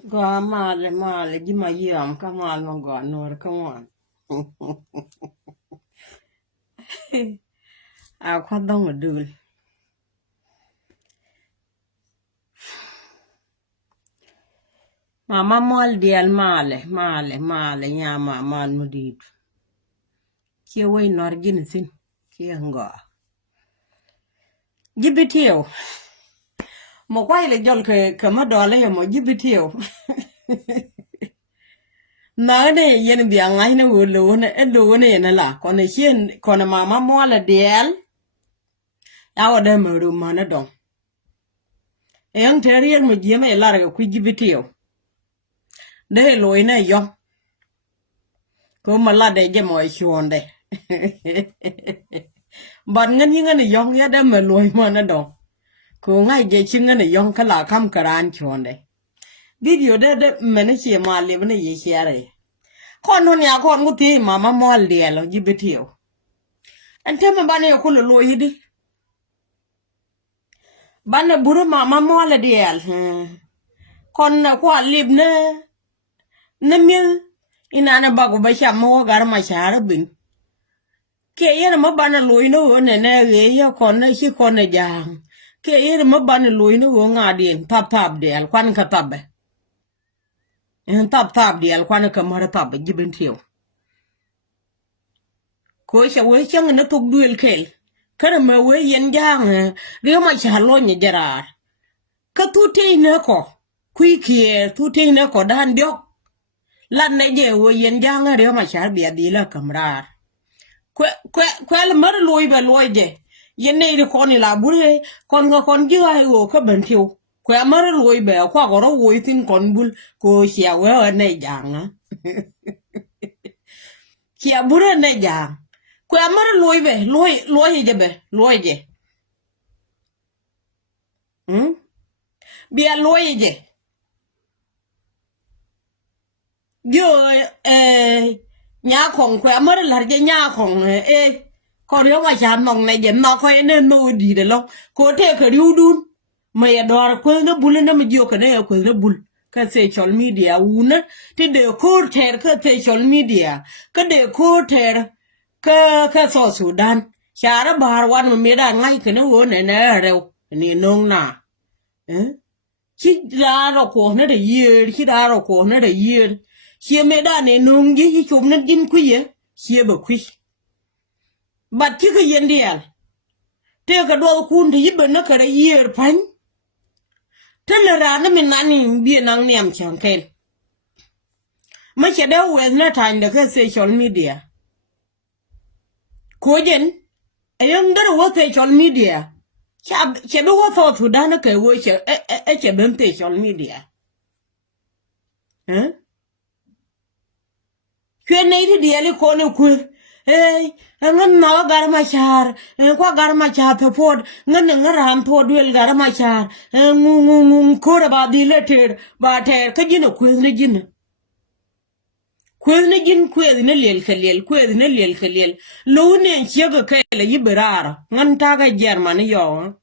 Go male, male, di ma yam, come on, no go, no, come on. I quite don't do. Mama mol dial male, male, male, nyama, mal mudit. Kia way nor ginnison, kia go. Gibitio. Mo quite a jolk, come a dollar, mo gibitio. Nane yen bi angai na wo lo ne na la kono hien kono mama mola diel ya wada meru mana dong en terrier mo jema e lara ku gibitio de lo ina yo ko mala de je mo chonde ban ngan yin ne yong ya de me lo mana dong ko ngai je chin ne yong kala kam karan chonde video de mene che ma le ne ye share kon hon ya kon guti mama mol diel gibitio ante me bane ko lo hidi bana buru mama mola diel kon na kwa libne na mil ina na bago ba sha mo gar ma shara bin ke yer ma bana loino ne ne ye ya kon na shi kon na jang ke yer ma bana loino ngadi tap tap diel kwan ka tabe en tap tap diel kwan ka mara tabe jibin tiyo ko sha we chang na tuk duel kel kada ma we yen jang riyo ma sha lo ni jarar ka tu te ne ko kui kie tu te ne ko dan diok lan ne je wo yen jang riyo ma sha bi adila kamrar kwe la mar loy ba loy je yen ne ri kon la bure kon ga kon ji ai wo ka ben tiu kwe mar loy ba kwa goro wo tin kon bul ko sia we ne jang kia bure ne jang kwe mar loy be loy je be loy je bia loy je yo nya khong kwa mar la je nya khong kon yo ma chan mong ne je ma ko ne no di de lo ko te ka riu dun ma ya dor ko ne bul ne ma jo ka ne ko ne bul ka social media una ti de ko ter ka social media ka de ko ter ka so Sudan shara bar wan me da ngai ka ne wo ne rew ni nong na chi da ro ko ne de year chi da ro ko ne de year chi me da ne nong ji chi chum ne jin ku ye chi ba ku bat chi ka yen dial te ka do kun ti be na ka year pan te le ra na me nani bi nang niam chang ken ma che da we na time de ka social media ko jen ayang dar wo social media che be wo so tu da na ka wo che ben social media kwen ne ti diali ko ne ku ngan no garma char kwa garma cha pe pod ngan ngaram to duel garma char ngu ko ba dileted ba te ka jino kwez ne jin kwez ne lel khalel kwez ne lel khalel lo ne chega kale yibrara ngan ta ga german yo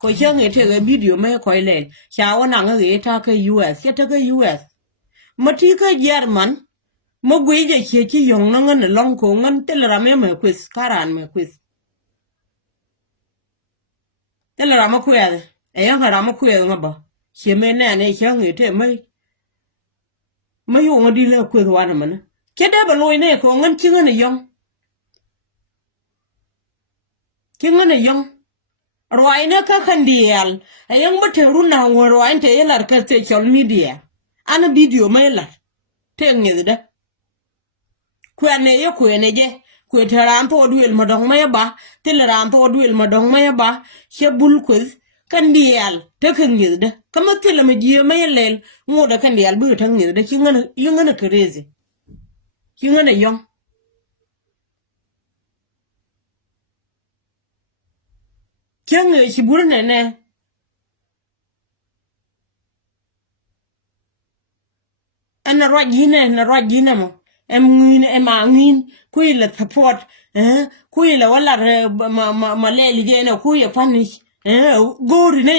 ko chenge te ga video me ko lel chawo na ga ta ka US ya ta ka US mati ka german mo gweje chi yong no ngan long ko ngan telra me quiz karan me quiz telra mo kwede e yang ra mo kwede ngaba che me ne che ngite me yo ngadi le quiz wana man ke de ba loy ne ko ngan chi ngan yong chi ngan yong roi ne ka khandial e yang mo te runa wo roi te yelar ka social media ana video me la te ngide kwene ye kwene je kweteran to duel madong me ba tileran to duel madong me ba shebul kwez kandial te kangide kama tile me je me lel ngoda kandial bu tangide kingana yungana crazy kingana yong kenge shibur ne ana rajine mo em ngin kuila support kuila wala ma leli je na kuya punish gori ne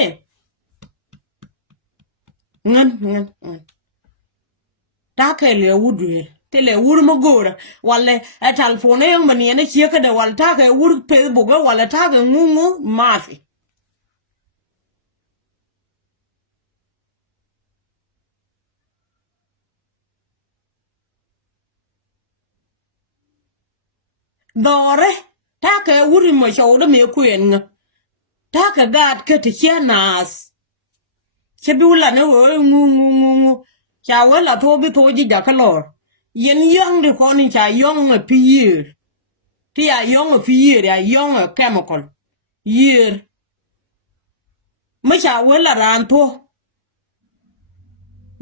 ngan ta ke le wudu te le wur mo gora wala a telefone yang mani ne cheka de wala ta ke wur facebook wala ta ke ngungu mafi dore ta ke wur mo shodo me kuen nga ta ke gad ke te chenas chebi wala ne wo ngungu cha wala to bi to ji jakalor yen yang de ko ni cha yong a pier ti a yong a pier a yong a chemical year ma cha wala ran to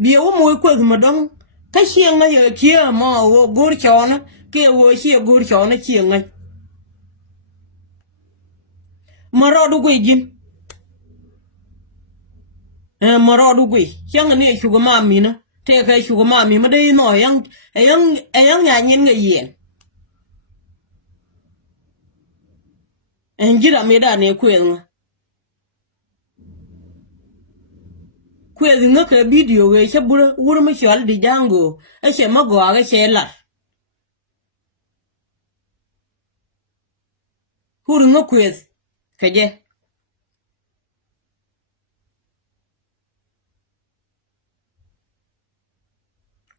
bi wo mo ko ma dong ka xieng na ye chia ma wo gur chona ke wo xie gur chona xieng ngai ma ro du gui jin ma ro du gui xieng ne chu ma mi na te ka chu ma mi ma dei no yang ya nyin ngai yen en jira me da ne kwen kwezi nga ka video we che bura wur ma shwal di jango e che ma go aga che la hur nga kwez kaje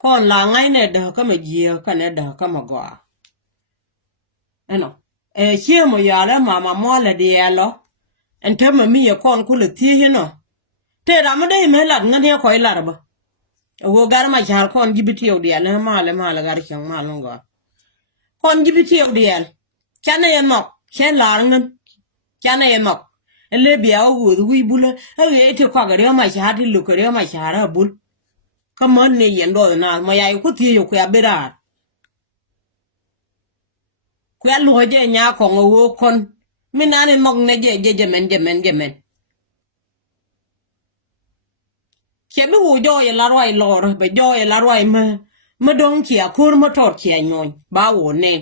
kon la ngai ne da ka ma jie ka ne da ka ma go eno e che mo ya la mama mo la di elo en te ma mi ye kon ku le ti he no te ra ma dei me la nga ne ko la ba wo gar ma chal kon jibiti o di ala ma la gar chang ma lo go kon jibiti o di al chana ye no chen la ngan chana ye no ele bia wo wi bula e te kwa gare ma cha ti lu gare ma cha ra bul kamon ne yen do na ma ya ku ti yo ku ya bera ku ya lo je nya ko wo kon mi na ne mok ne je men che bi wo jo ye la roi lor be jo ye la roi ma dong chia kur ma tot chia nyon ba wo ne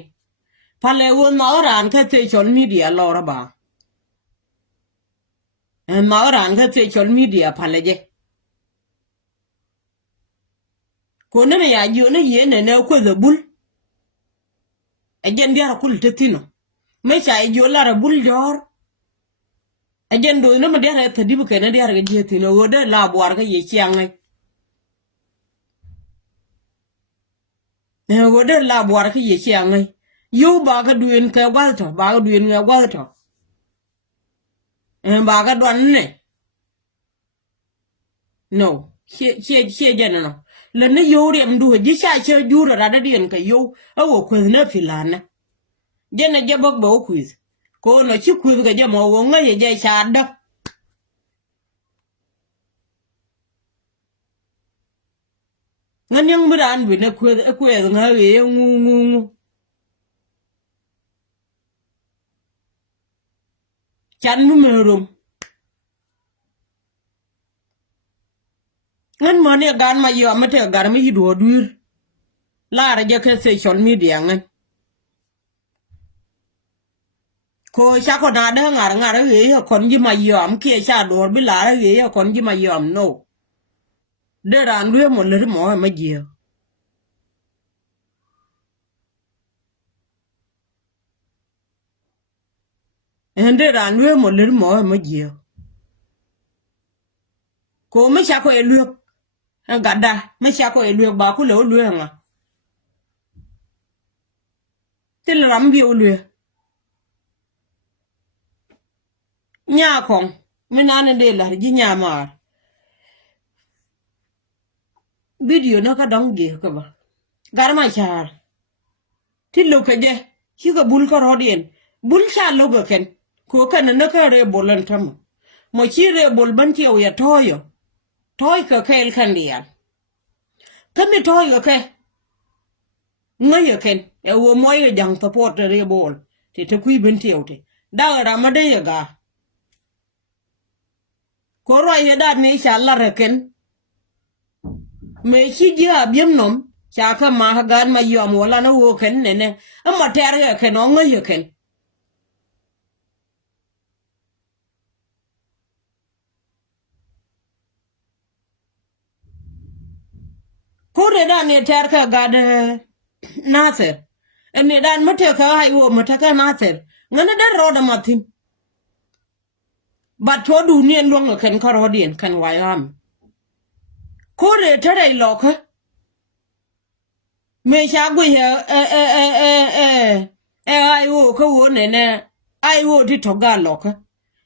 pale wo ma ran ka te chon media lor ba ma ran ka te chon media pale je ko ne ya ju ne ye ne ko the bul e jen dia kul te tino me cha e jo la bul jor e jen do ne ma dia te dibu ke ne dia ga je tino wo de la bwar ka ye chiang ai wo de la bwar ka ye chiang ai yu ba ka duin ka wal to ba ka duin ga wal to ba ka don ne no che jen no le ne yo rem du ji cha che ju ra da dien ka yo a wo ko ne filana jene je bok bo quiz ko no chi quiz ga je mo wo nga ye je cha da ngan yang muran bi ne quiz nga ye ngu chan nu merum ngan mo ne gan ma yo ma te gar mi do dur la ra je ke social media ngan ko cha ko na da ngar ye kon ji ma yo am ke cha do bi la ra ye kon ji ma yo am no de ran lue mo le mo ma je en de ran lue mo le mo ma je ko me cha ko e lue gada me cha ko e lue ba ku le lue nga til ram bi o lue nya kon mi nane de la ji nya ma video no ka dong ge ka ba gar ma char ti lo ke je ki ka bul ko rodien bul cha lo go ken ko kan na ka re bolan tam mo chi re bol ban ti o ya toy ka kel kan dia ka mi toy ga ke ngai ya ken e wo mo ye jang to pot re bol ti te kui ben ti o te da ra ma de ya ga ko ro ye da ne cha la re ken me chi ja biem nom cha ka ma gan ma yom wala no wo ken ne amma ter ga ken o ngai ya ken kure dan ne terka gade Nasir ene dan mate ka hayo mate ka Nasir ngana dan roda matin but to du ne long kan karodien kan wayam kure tere loka me shagwe ayo ka wo ne ayo ti toga loka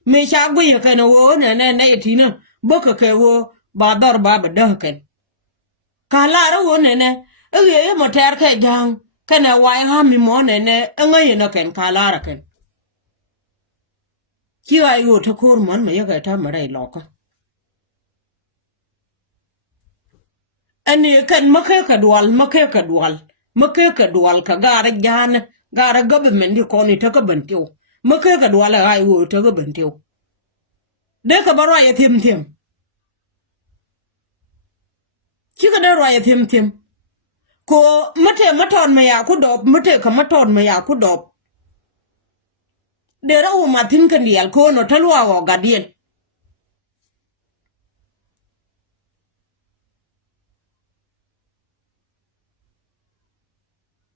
me shagwe ka no wo ne tina boka ke wo ba dor ba da kan kala wo ne ye moter ke jang kana wai ha mi mo ne ngai no ken kala ra ken ki ayo to kur mon me ga ta mare loka ani kan make ka dual ka gara jana gara government di ko ni to ka bantiu make ka dual ai wo to ka bantiu de ka baro ya tim ki ka de ro ya tim ko mate maton me ya ku dop mate ka maton me ya ku dop de ra u matin kan dial ko no talwa o gadien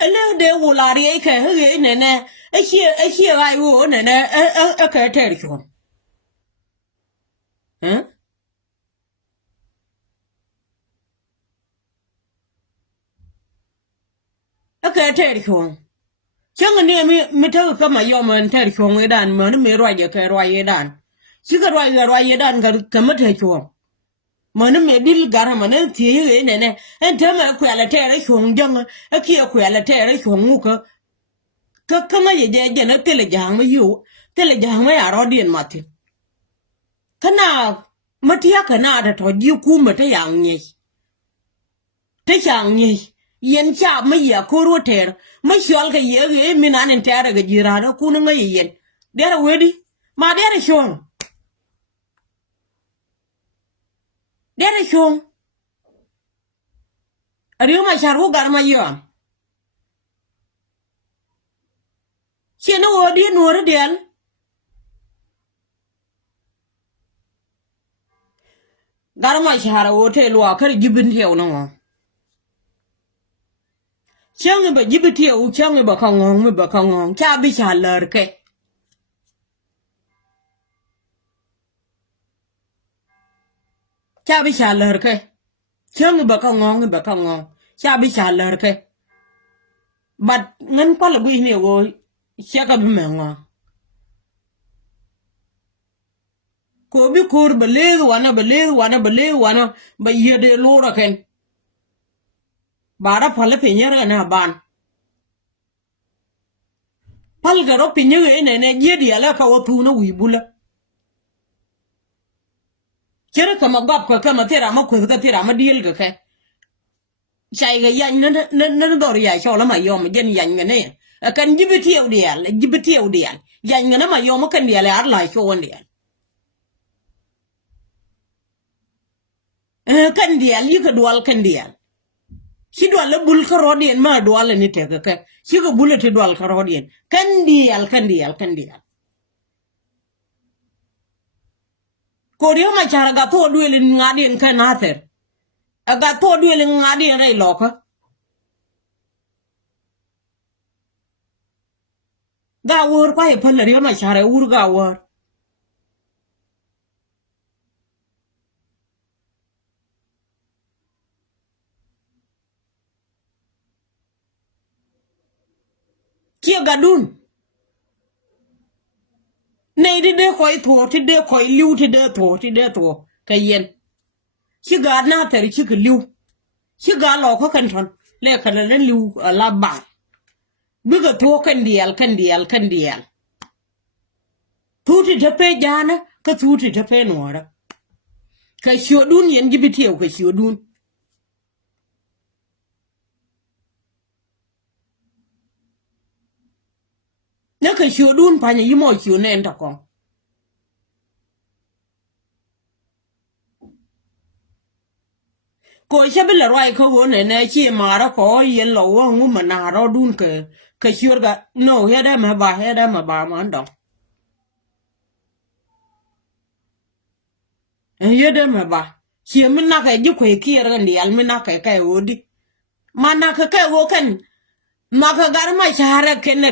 ele de wulari ke he ne e chi ai wo ne e ka ter chon e ka ter chon chang ne mi ta ka ma yo man ter chon e dan man me ro ye ka ro ye dan chi ka ro ye dan ka ma ter chon man me dil gar man ti ye ne en ta ma ku ala ter chon jang e ki ku ala ter chon mu ka ma ye je ne tele jang ma yu tele jang ma ya ro dien ma ti kana matiya kana da to ji ku mata yang ne ta yang ne yen cha ma ya ko ro ter ma shol ka ye mi nan en ter ga jira da ku na ngai yen dera wedi ma dera shon ariyo ma sharu gar ma yo cheno odi no re del gar ma shara wo te lo kar gibin te no chang ba jibiti u chang ba ka ngong mi ba ka ngong cha bi cha ler ke cha bi cha ler ke chang ba ka ngong cha bi cha ler ke but ngan pa la bi ne wo cha ka bi me ngo ko bi kur ba le wana ba ye de lo ra ken bara pala pe nyera na ban pal garo pe nyere ne ye di ala ka wo tu na wi bula kere kama gap ka kama tera ma ko ka tera ma diel ka ke chai ga yan na dor ya shola ma yo ma gen yan ne kan jibiti odial yan na ma yo ma kan diel ar la sho ndial kan diel yi ka dual kan diel si dual la bul ka rodien ma dual ni te ka si ka bulete dual ka rodien kan diel ko rio ma chara ga to duel ngadien kan ater aga to duel ngadien rai loka ga wor pa e pala rio ma chara ur ga wor ki gadun nei de ko to ti de ko liu ti de to kayen ki ga na ter ki liu ki ga lo ko kan ton le kan le liu la ba bi ga to kan dial tuti te pe jana ka tuti te pe nora ka shodun yen gibitiyo ka shodun na ka shodun panya yimo shone enta kon ko shabila roi ka wona na chi mara ko yen lo wo ngu manaro dun ka shurga no heda ma ba mando yede ma ba chi mina ka ji kwe kira ndi al mina ka odi mana ke woken maka garma shahara ken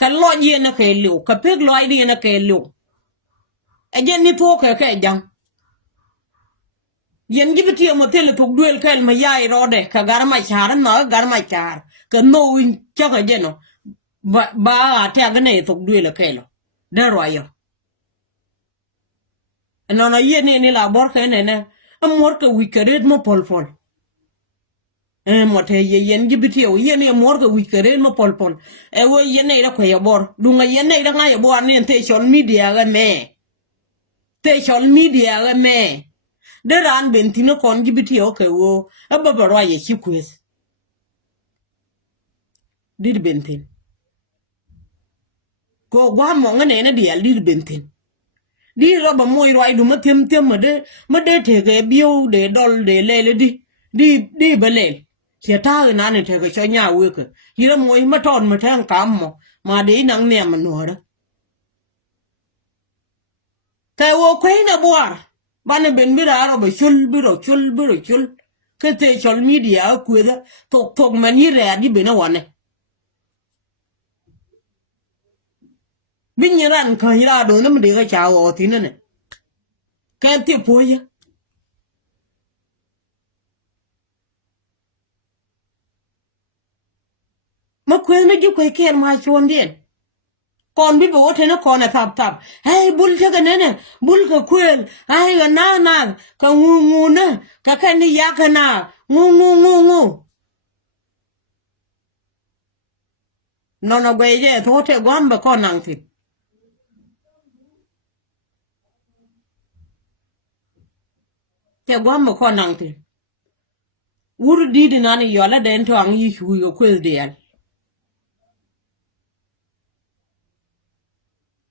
ka lo ye na ke lu ka pek lo di na ke lu ejen ni to ke jang yen gibiti mo tele to duel kel ma yai rode ka garma shahara no garma char ka no win cha ka jeno ba ta ga ne to duel ke lo de royo no no ye ni la bor ke ne amor ka wikaret mo pol mo te ye yen gibiti o ye ne amor ka wikaret mo pol e wo ye ne ra ko ya bor dunga ye ne ra nga ya bor ni te social media ga me social media ga me de ran bentino kon gibiti o ke wo ababaro ye chikwes dir bentin ko gwa mo ngane na dia dir bentin di roba moy roi du matem ma de te ge bio de dol de lele di belel sia ta na ne te ge nya we ke hira moy ma ton ma tan kam mo ma de nang ne ma no ra ka wo kwe na boar bana ben bira roba chul ke te social media ku da tok man ni re di be na wane binyiran ka hira do na me de ga cha o tinene kan te poya ma kwen me ju kwe ker ma chon dien kon bi bo te na kon tap hey bul te ga nene bul ka kwen ai ga na ka ngu na ka ni ya ka na ngu no gwe je to te gwamba kon nang ti te gwamba kon nang ti wuru di na ni yola den to ang yi hu yo kwe dial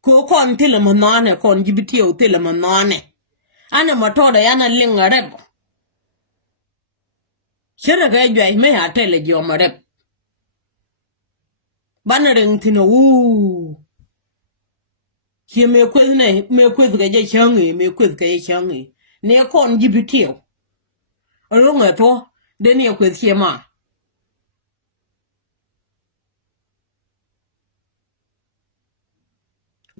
ko kon tile manane kon gibiti o tile manane ana matoda yana linga rep shere ga jwa me ha tele jo marep bana ring tino chi me kwez ga je changi me kwez ga changi ne kon gibiti o ronga to de ne kwez chema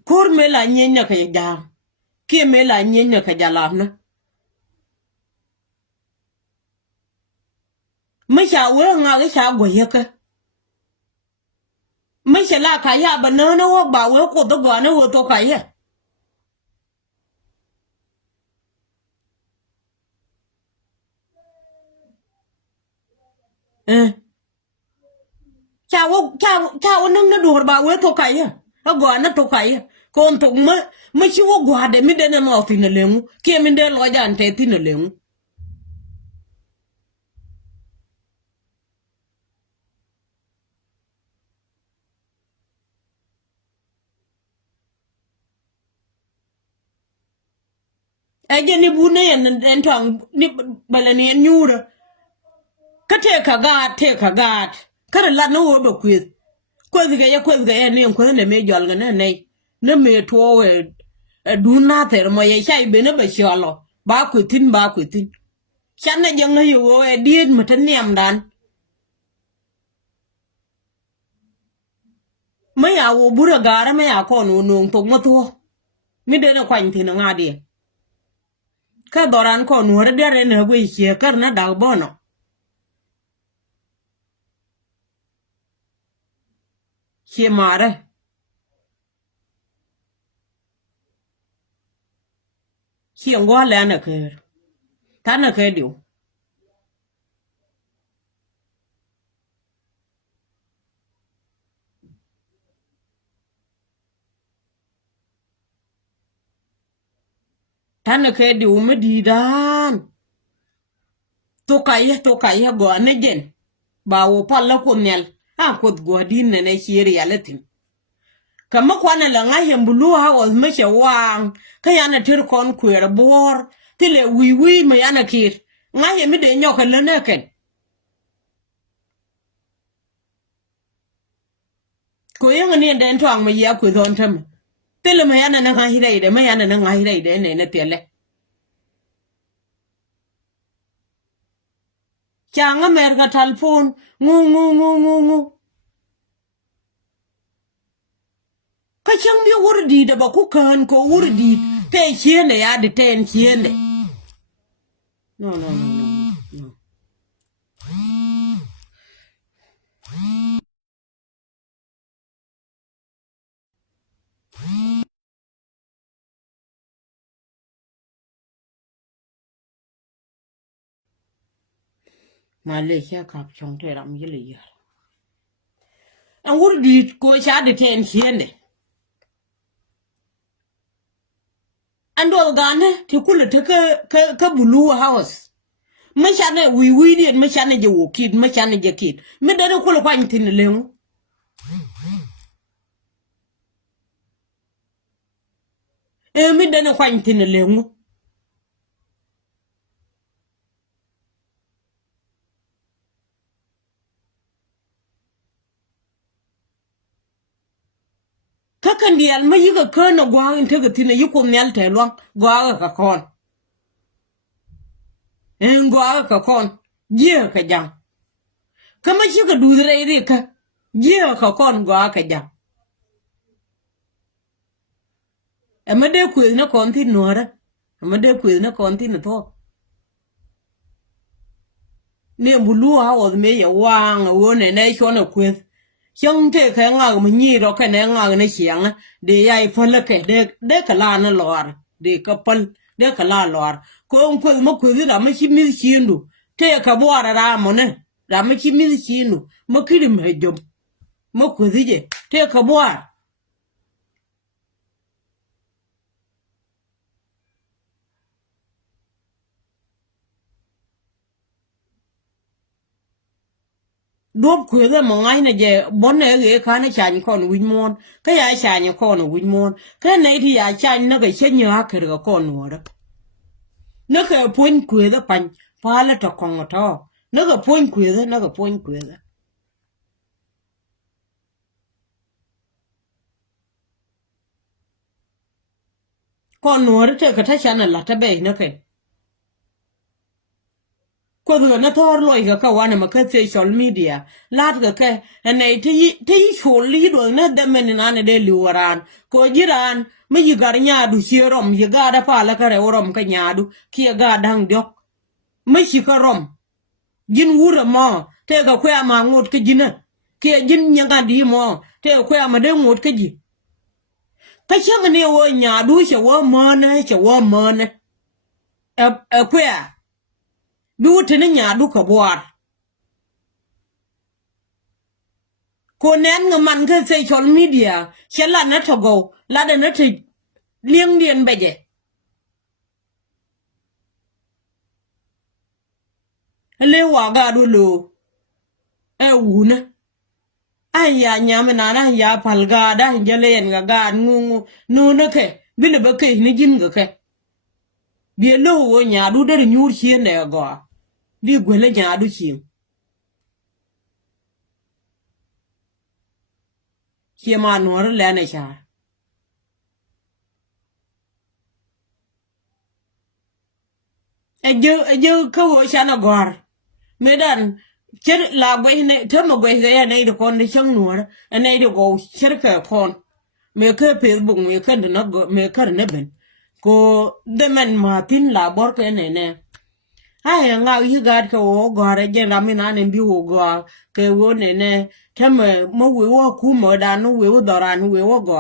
kur me la nyenya ka ja ke me la nyenya ka jalafna me sha we nga ga sha go yeka me sha la ka ya banana wo ba we ko to gwa na wo to ka ya cha wo nang na dur ba we to ka ya gwa na to ka ya kon to me chi wo gwa de mi de na mo ti na lengu ke mi de lo jan te ti na lengu eje ni bune en tang ni balani en nyura ka te ka gat kare la no do kwez ga ya ne ko ne me jol ga ne me to we du na ter mo ye chai be ne ba sholo ba kwitin chane jang yo e dien mata niam dan me ya wo bura gara me ya ko no no to mo to mi de na kwan tin nga di ka doran ko no re de ne we che kar na da bono che mare che ngwa le na ke ta na ke dio ta na ke dio me di dan to kaya go ne gen ba wo palla ko nel a ko go din ne chiri yaletin kama kwana la ngaye mbulu ha was meche wang kayana tir kon kwer bor tile wiwi me yana kir ngaye mi de nyoka leneken ko yang ni den twang me ya ko don tam tile me yana na ngaye ide me yana na ngaye ide ne tele changa merga talpon ngu ka chang bi wurdi da ba ku kan ko wurdi te chiende ya de ten chiende no Malaysia kap chong te ram yele ya an wurdi ko cha de ten chiende ando gane te kula te ka blue house machane wi di machane je wokid machane je kid me da kula kwany tin lengu me da kwany tin lengu kakan dial ma yiga kana gwa inte ga tina yiko nyal te lwang gwa ka kon gwa ka kon je ka jam kama shi ka dudre ire ka je ka kon gwa ka jam amade ku na kon tin nora amade ku na kon tin to ne bulu ha o me ya wang wo ne ne shona ku Xong thế cái ngạc mà nhì đó cái này ngạc này xiang để ai phân là cái để cái là nó lọt để cái phân để cái là lọt cô ông quên mất quên là mấy chim xin đủ thế cái bùa ra mà nè là mấy chim xin đủ mất cái điểm hay chụp mất quên gì thế cái bùa đốp quên là một ngày này giờ bốn này cái khá nó chán con win mon cái ai chán con win mon cái này thì ai chán nó cái chân nhớ cái con nữa nó cái point quên đó pan pa là trọc con đó nó cái point quên đó nó cái point quên đó con nữa thì cái thằng là ta bé nó cái ko na thor loy ga ka wana ma ka social media lat ga ke ne ti sholi do na da men na ne de liwaran ko jiran mi yigar nya du sirom yiga da pa la ka re rom ka nya du ki ga dang dok mi shi ka rom jin wura mo te ga kwa ma ngot ka jina ki jin nya ga di mo te kwa ma de ngot ka ji ka chang ne wo nya du she wo mo na she wo mo na kwa du tini nya du ka boar ko nen nga man ka social media shela na to go la da na te lieng dien beje le wa ga du lo wuna an ya nya me na na ya palga da jale en ga ngungu no na ke bile ba ke ni jin ga ke bi lo wo nya du da nyur chi ne go bi gwele nya du chi ma no le ne cha ejo ko wo cha na gor medan cher la gwe ne to mo gwe ya ne de kon de chang no ne de go cher ka kon me ke Facebook me ke na go me ke ne ben ko de men ma tin la bor ke ne ai nga yi gad ko gore je na mi na ne bi wo go ke wo ne teme mo we wo ku mo da no we wo dora no we wo go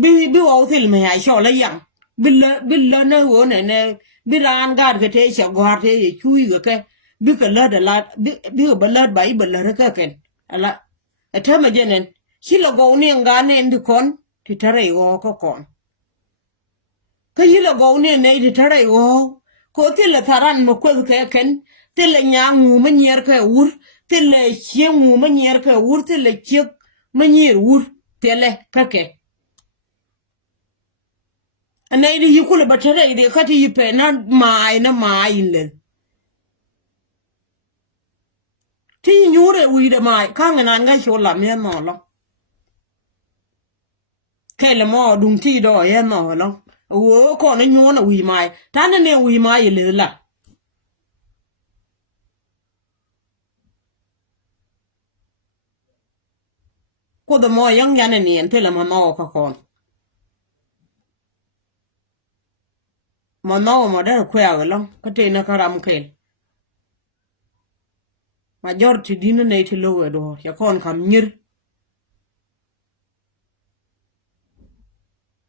bi wo til me ai sho la yang billa na wo ne bi ran gad ke te che go te ye chui go ke bi ke la da la bi ba la ba i ba la ka ken ala teme je nen shi lo go ne nga ne ndi kon ti tare wo ko kon ka yila go ne di tare wo ko tile taran mo ko ke ken tile nyangu ma nyer ka ur tile chiengu ma nyer ka ur tile chiek ma nyer ur tele ka ke ana di yikule batare di kati yipe na mai le ti nyure wi de mai ka ngana nga shola me no lo kele mo dung ti do ye no lo wo ko na nyu na wi mai ta ne wi mai le la ko da mo yang yana ni en tela mano ka kon mano ma da ko ya galo ka te na karam kel majority dinu ne ti lo do ya kon kam nyir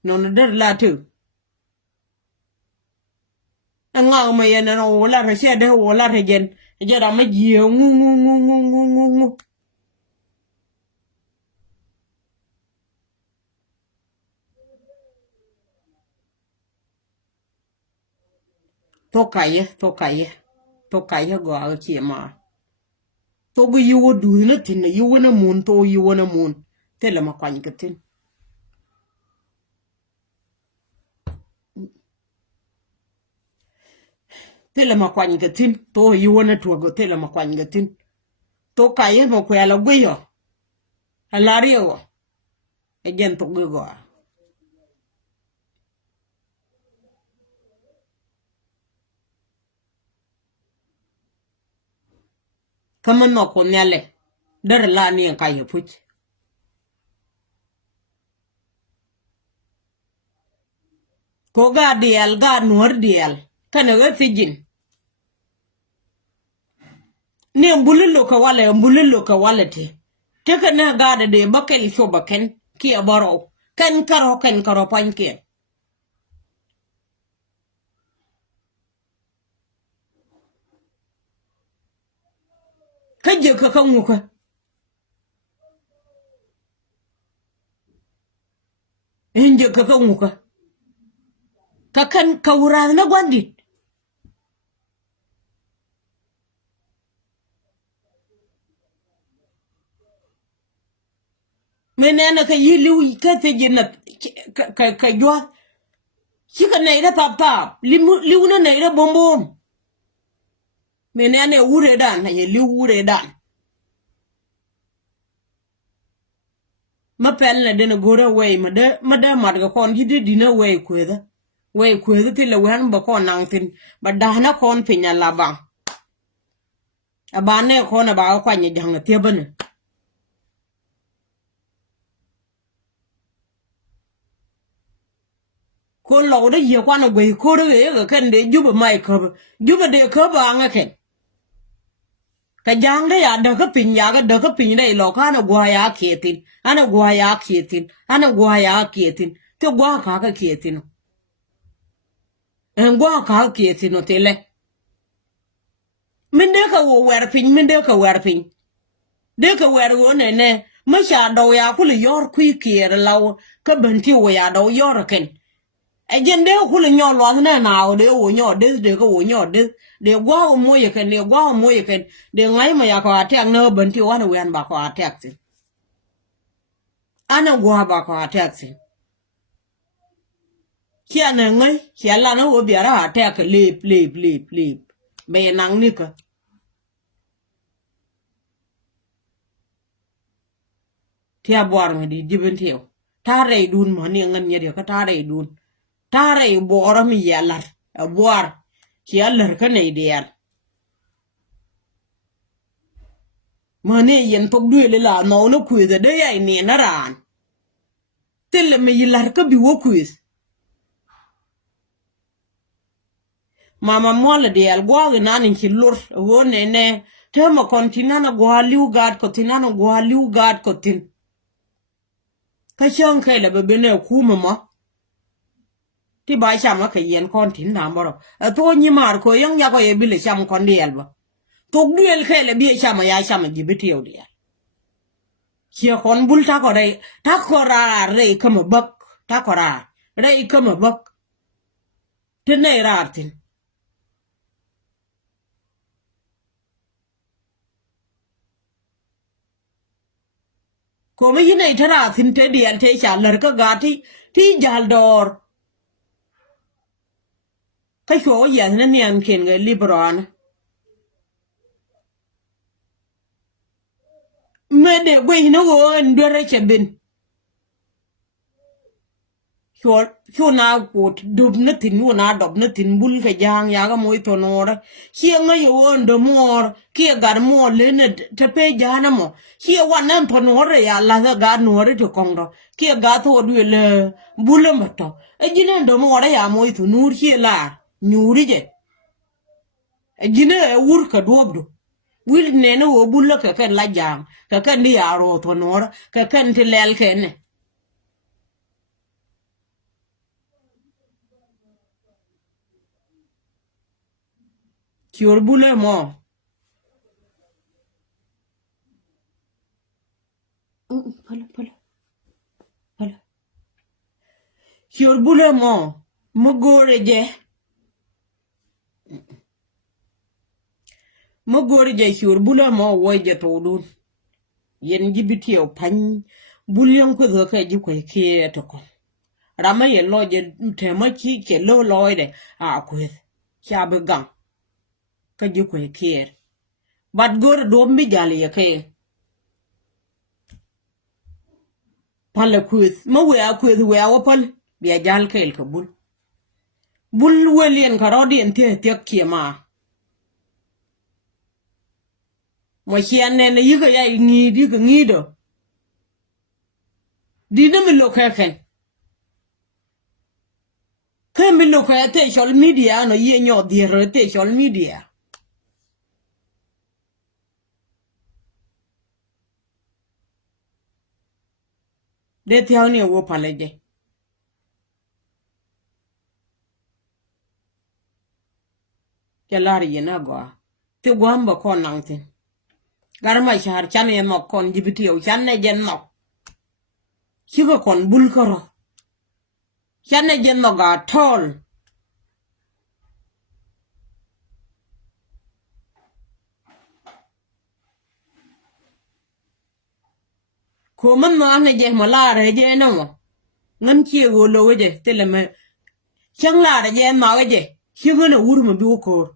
non der la tu nga ma yana no wala re se de wala re gen je da ma ji ngu to kai go a chi ma to gu yu du na tin yu na mun to yu na mun te la ma kwan ka tin te la ma kwan ka tin to yu na to go te la ma kwan ka tin to kai mo kwa la gu yo ala rio e gen to gu go kama no ko nyale dar la ni ka yu puch ko ga dial ga nuor dial kana ga fijin ne mbulilo ka wale te kana ga de bakel so baken ki abaro ken karo panke kaje ka kanguka inje ka kanguka ka kan kawra na gwandi menena ka yilu ka te jinna ka jwa shika na ida tap liu na ida bombom menene ure dan na ye liu ure dan ma pel na dena gora way ma da mar ga kon gidi dina way kweda ti le wan ba kon nang tin ba dana kon pinya labang abane kon ba kwa nya jang te bana ko lo da ye kwa na gwe ko re ga kan de juba mai ka juba de ka ba nga ken ka jang de ya da ka pinya ga da ka pinya de lo ka na gwa ya ketin ana gwa ya ketin te gwa ka ketin en gwa ka ketin no tele min de ka wo wer pin min de ka wer pin de ka wer wo ne ma sha do ya ku le yor ku kier law ka ban ti wo ya do yor ken ejen de ku le nyo lo na o de wo nyo de ka wo nyo de gwa o mo ye ken de gwa o mo ye ken de ngai ma ya ko atek no ban ti wa na wen ba ko atek sin ana gwa ba ko atek sin kia na ngai kia la na wo biara atek lip be nang ni ka tia bor ngadi diben tiyo tare dun mo ni ngan nyedi ka tare bor mi yalar bor ki yalar ka ne ideal mane yen tok duele la no no kuiza de ya ni na ran tele me yalar ka bi wo kuiz mama mola de al gwa na ni ki lur wo ne tema kontinana gwa liu gad ko tinana gwa liu gad ko tin ka chang kai la be ne ku mama ti ba chama ka yen kon tin na moro to ni mar ko yang ya ko e bile cham kon diel ba to duel kai la bi chama ya chama jibiti o dia kia kon bul ta ko dai ta ko ra re kama bak ta ko ra re kama bak tene ra tin ko me yine itara tin te diel te cha lar ka gati ti jal dor ka sho ya ne nian ken ga libran me de gwe no go ndore chebin ชัวนากูดุบนึกถึงวัวนาดบนึกถึงบุลกะยางยาก็มวยตัวนอร์เชียงไงอยู่อันเดมอร์เคียการมอร์เลยเนี่ยจะไปยานะมอเชียวันนั้นตัวนอร์ยาลาสการนอร์จะกองดอเคียกาตัวด้วยเลยบุลมัตโตไอ้จีนั่นเดมอร์ยามวยตัวนูร์เชียลานูริเจไอ้จีนั่นอูร์กะดวบดูวิลเนนโอบุลกะกันลายางกะกันดิอารอตัวนอร์กะกันที่เลลเคนคิวบุลมอพะ Hala. Kior bule mo. Mogore je. Mogore je kior bule mo woje to dun. Yen jibiti o pan. Bulyon ko do ka ji ko ke to ko. Rama ye loje tema ki ke lo loide a ko. Kya be gam. Ka ji ko ke. But gor do mi jali ye ke. Pala kuth. Ma we a kuth we a wapal. Biya jal ke el kabul. Bul welien karodi ente tek kiema. Mo chienne ne yiga ya ngidi ga ngido. Dina mi lo keken. Ke mi lo te social media no ye nyo dire te social media. De tiawni wo paleje. Kelari yena go. Te gwamba kon nangtin. Garma shahar chan ye mo kon jibiti o chan ne jen no. Chigo kon bulkoro. Chan ne jen no ga tol. Ko man ma ne je malare je no mo. Ngan chi go lo je teleme. Chang la je ma je. Chigo na urma bi ko.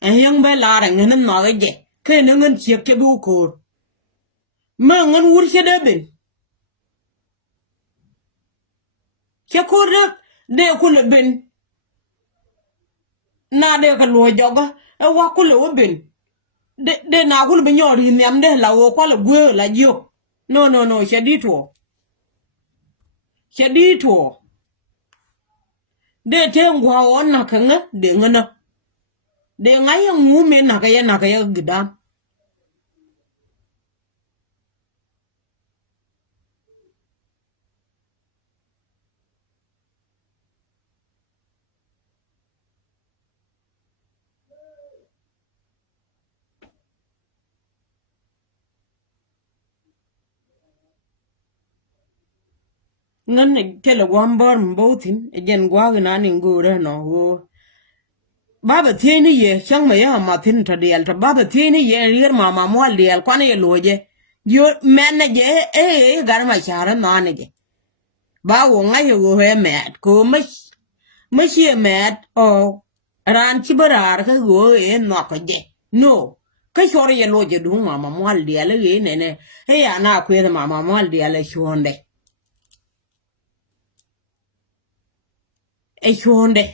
Yang be la ngana ma je. Ke ngan chi ke bi ko. Ma ngan ur se de ben. Ke ko de ko le ben. Na de ka lo joga. E wa ko le ben. De na kul be nyori nyam de la wo kwa le gwe la jo no shedito de tengwa ona kanga de ngana de ngaya ngume na kaya gidam ngan ne kele wambar mbotin ejen gwa na ni ngure no wo baba tieni ye chang me ya ma tin ta dial ta baba tieni ye rir mama mo dial kwane ye loje yo menage gar ma chara manage ba wo ngai wo he met ko ma chi met o ran chi barar ka go e no ko je no ka chore ye loje du mama mo dial ye ne he ya na ko ye mama mo dial shonde e shonde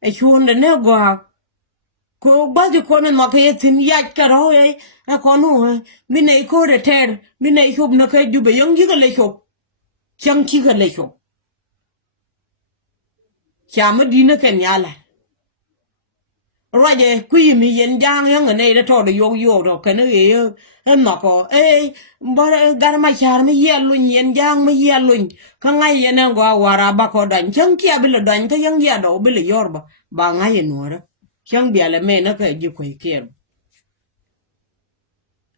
e shonde ne go ko baji ko ne no ke tin ya karo e ko no mi ne ko de ter mi ne shop no ke jube yang gi le shop chang chi le shop cham di ne ken yala roje ku mi yen jang yang ne de to de yo do ke ne e no ko bar gar ma char mi ye lu yen jang mi ye lu ka ngai ye ne go wara ba ko dan chang ki abi le dan ka yang ya do bi le yorba ba ngai no ra chang bi ale me na ke ji ko ke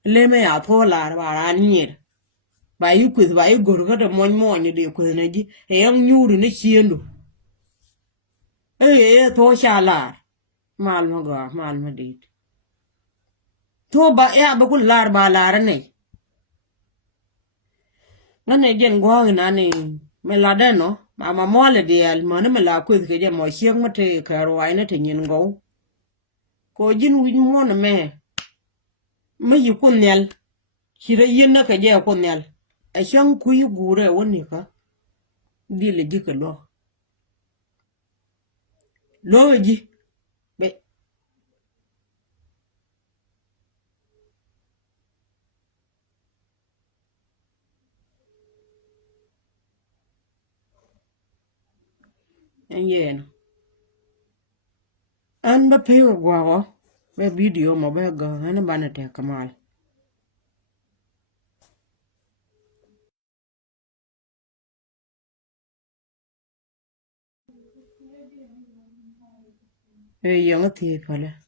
le me a to la ba ra ni ba yu ku ba yu gor ga de mon ni de ku ne ji e yang nyuru ne chiendo to sha la mal ma go mal ma dit to ba ya ba ku lar ba lar ne ngane gen go na ni me la de no mà mò là đial mà nó mà là quên cái gì mà xiên mà thì cái rồi nó thì nhìn gấu có dính win mò nè mẹ mấy yêu con nhel chỉ là yên nó cái gì con nhel ai sang quý gu ra ôn nhỉ cả đi là gì cái lo gì bé anh yên anh bắt phải qua bé video mà bé gờ anh bán được kamal ê yang thì phải là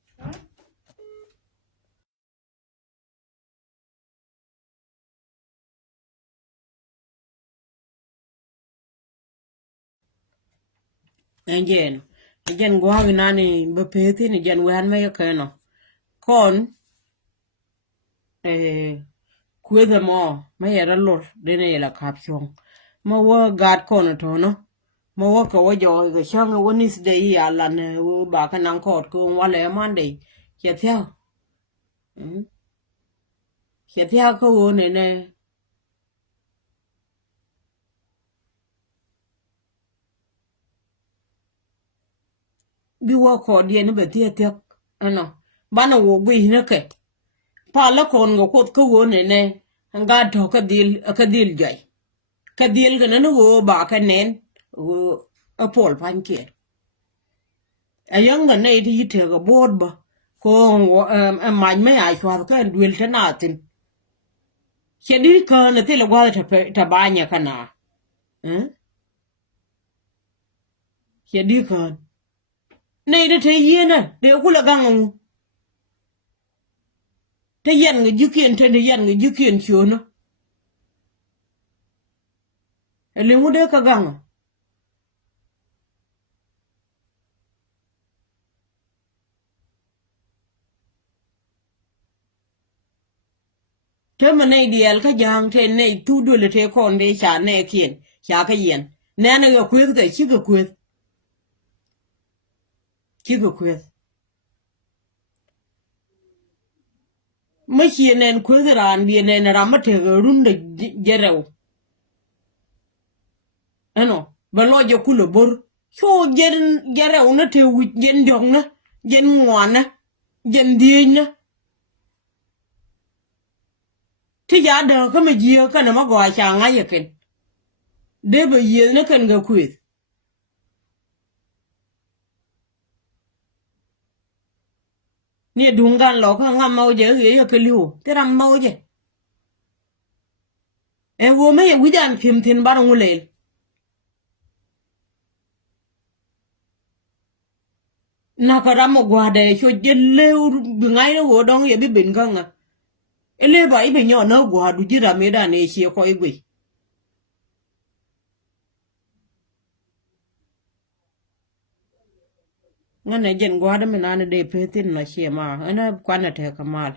anh yên qua cái này bắt phải thì anh yên qua anh mấy cái nó con kwedhe mo ma yera lor dene yela kapchong ma wa gad kono to no ma wa ka wa jo ga shang wa nis de ya lan wo ba ka nan kot ko wa le man de che thya che thya ko wo ne bi wa ko de ne be tie tie ano bana wo gwi ne ke pa la kon go kot ko wo ne nga to ka dil jai ka dil ga ne wo ba ka nen wo a pol pan ke ayang ga ne ti te ga bod ba ko man me ai chwa ka duel ta na tin che di ka na te la gwa ta banya kana che di ka ne de te yena de ku la gang te yen ga jukien te de yen ga jukien chuno ele mu de ka gang te ma ne diel ka jang te ne tu do le te kon de cha ne kien cha ka yen ne na ga kwe te chi ga kwe ma chien en kwe ran bi ne na ma te ga run de jerew ano ba lo jo ku lo bor so jerew na te wi jen dong na jen ngwan na jen dien na ti ya da ka ma ji ka na ma go cha nga ye ken de ba ye na kan ga kwe ni dungan lo ka ngam mau je ye ka liu te ram mau je e wo me ye widan phim tin bar ngule na ka ram gwa de cho je leu bi ngai wo dong ye bi bin ka nga ele ba ibe nyo na gwa du jira me da ne chi ko igwe ngane jen gwa da me na ne de pe tin na chi ma ana kwana te kamal